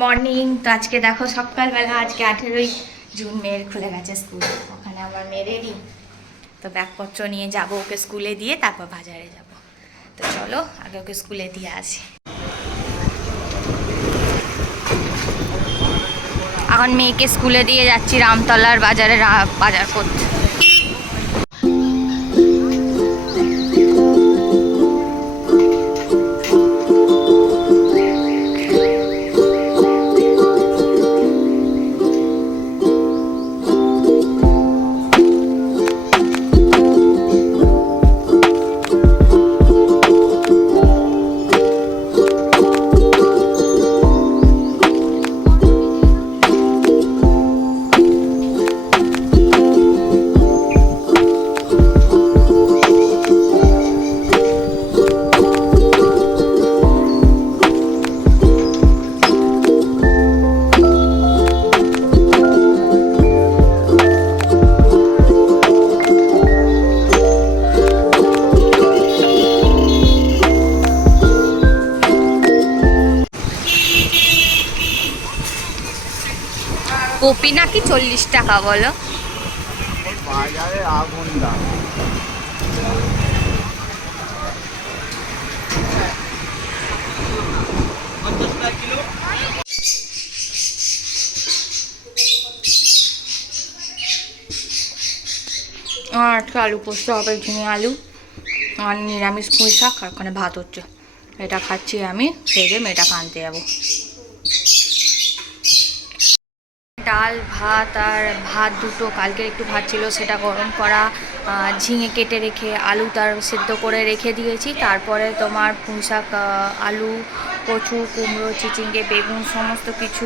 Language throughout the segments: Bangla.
মর্নিং, তো আজকে দেখো সকালবেলা, আজকে আঠেরোই জুন, মেয়ের খুলে গেছে স্কুল। ওখানে আমার মেয়েরই তো ব্যাগপত্র নিয়ে যাব ওকে স্কুলে দিয়ে, তারপর বাজারে যাব। তো চলো, আগে ওকে স্কুলে দিয়ে আসি। এখন মেয়েকে স্কুলে দিয়ে যাচ্ছি রামতলার বাজারে বাজার করতে। কপি নাকি চল্লিশ টাকা বলো? বাজারে আগুন দাম। আর আলু পোস্ত হবে ঝিঙে আলু আর নিরামিষ পুঁই শাক আর ওখানে ভাত হচ্ছে। এটা খাচ্ছি আমি খেয়ে দিয়ে মেয়েটাকে আনতে যাব। ডাল ভাত আর ভাত দুটো কালকের একটু ভাত ছিল সেটা গরম করা ঝিঙে কেটে রেখে আলু তার সেদ্ধ করে রেখে দিয়েছি। তারপরে তোমার পুঁই শাক আহ, আলু কচু কুমড়ো চিচিঙ্গে বেগুন সমস্ত কিছু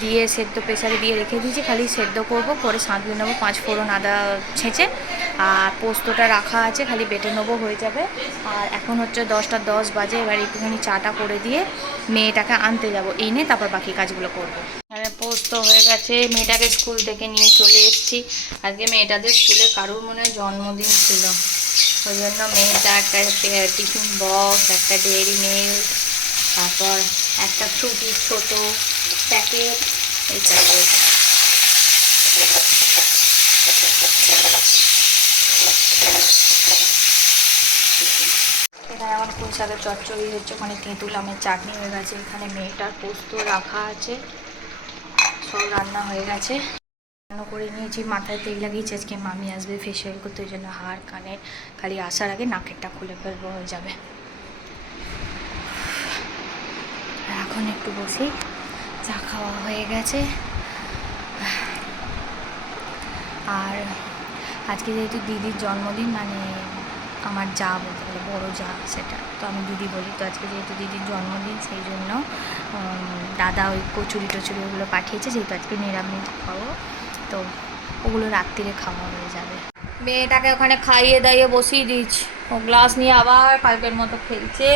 দিয়ে সেদ্ধ প্রেসারে দিয়ে রেখে দিয়েছি। খালি সেদ্ধ করব করে সাঁতলে নেব পাঁচ ফোড়ন আদা ছেঁচে আর পোস্তটা রাখা আছে খালি বেটে নেব হয়ে যাবে। আর এখন হচ্ছে দশটা দশ বাজে এবার একটুখানি চাটা করে দিয়ে মেয়েটাকে আনতে যাব। এনে তারপর বাকি কাজগুলো করব। পোস্ত হয়ে গেছে। মেয়েটাকে স্কুল থেকে নিয়ে চলে এসেছি। আজকে মেয়েটাদের স্কুলে কারোর মনে হয় জন্মদিন ছিল। ওই জন্য মেয়েটা একটা টিফিন বক্স, একটা ডেয়ারি মিল্ক তারপর একটা ফ্রুটির ছোট প্যাকেট, এই এখানে আমার পুঁই শাকের চচ্চড়ি হচ্ছে, ওখানে তেঁতুল আমের চাটনি হয়ে গেছে। এখানে মেয়েটার পোস্ত রাখা আছে। সব রান্না হয়ে গেছে। রান্না করে নিয়েছি, মাথায় তেল লাগিয়েছি, আজকে মামি আসবে ফেসিয়াল করতে, ওই জন্য হাড়, কানের খালি আসার আগে নাকেরটা খুলে ফেলব হয়ে যাবে। এখন একটু বসি, চা খাওয়া হয়ে গেছে। আর আজকে যেহেতু দিদির জন্মদিন মানে আমার যা বলতে বড়ো যা সেটা। তো আমি দিদি বলি, তো আজকে যেহেতু দিদির জন্মদিন, সেই জন্য দাদা ওই কচুরি টচুরি ওগুলো পাঠিয়েছে, যেহেতু আজকে নিরামিষ খাব, তো ওগুলো রাত্রিরে খাওয়া হয়ে যাবে। মেয়েটাকে ওখানে খাইয়ে দাইয়ে বসিয়ে দিচ্ছি। ও গ্লাস নিয়ে আবার কালকের মতো খেলছে।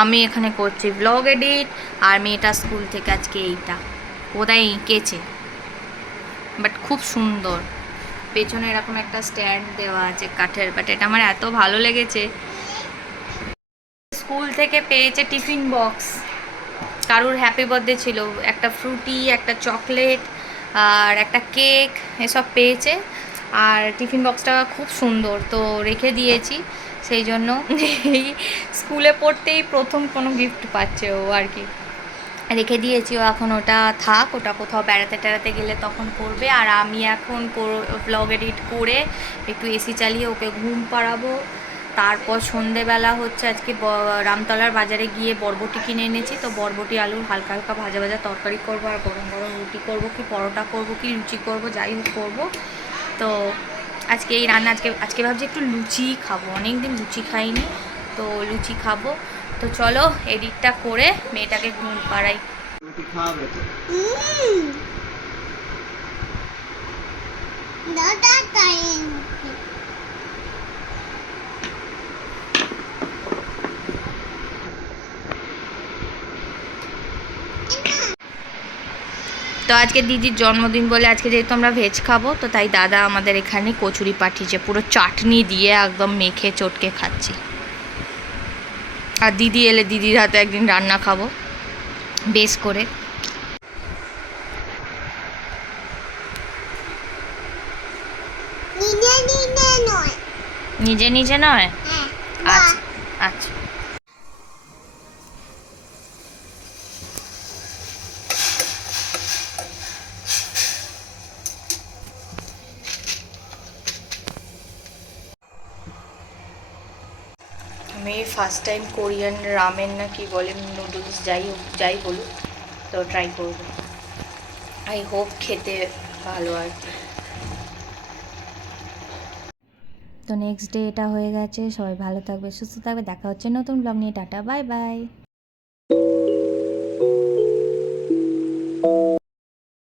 আমি এখানে করছি ব্লগ এডিট আর মেয়েটা স্কুল থেকে আজকে এইটা। ওটাই এঁকেছে? বাট খুব সুন্দর। পেছনে এরকম একটা স্ট্যান্ড দেওয়া আছে কাঠের বাট এটা আমার এত ভালো লেগেছে। স্কুল থেকে পেয়েছে টিফিন বক্স। কারুর হ্যাপি বার্থডে ছিল। একটা ফ্রুটি একটা চকলেট আর একটা কেক এসব পেয়েছে। আর টিফিন বক্সটা খুব সুন্দর, তো রেখে দিয়েছি। সেই জন্য এই স্কুলে পড়তেই প্রথম কোনো গিফট পাচ্ছে ও আর কি। রেখে দিয়েছি, ও এখন ওটা থাক, ওটা কোথাও বেড়াতে টেড়াতে গেলে তখন করবে। আর আমি এখন ব্লগ এডিট করে একটু এসি চালিয়ে ওকে ঘুম পাড়াবো। তারপর সন্ধেবেলা হচ্ছে আজকে রামতলার বাজারে গিয়ে বরবটি কিনে এনেছি। তো বরবটি, আলুর হালকা হালকা ভাজা ভাজা তরকারি করব আর গরম গরম রুটি করব কি, পরোটা করব কি, লুচি করব, যাই হোক করব। তো আজকে এই রান্না, আজকে আজকে ভাবছি একটু লুচি খাব। অনেক দিন লুচি খাইনি, তো লুচি খাব। তো চলো এডিটটা করে মেয়েটাকে ঘুম পাড়াই। তো আজকে দিদির জন্মদিন বলে আজকে যেহেতু আমরা ভেজ খাব, তো তাই দাদা আমাদের এখানে কচুরি পাঠিয়েছে, পুরো চাটনি দিয়ে একদম মেখে চটকে খাচ্ছি। আর দিদি এলে দিদির হাতে একদিন রান্না খাব বেশ করে। নিজে নিজে নয়। হ্যাঁ। আচ্ছা আচ্ছা। আমি ফার্স্ট টাইম কোরিয়ান রামেন না কি বলে নুডলস যাই হোক, যাই বলুক, তো ট্রাই করব। আই হোপ খেতে ভালো আর কি। তো নেক্সট ডে এটা হয়ে গেছে, সবাই ভালো থাকবে, সুস্থ থাকবে, দেখা হচ্ছে নতুন ব্লগ নিয়ে, টাটা বাই বাই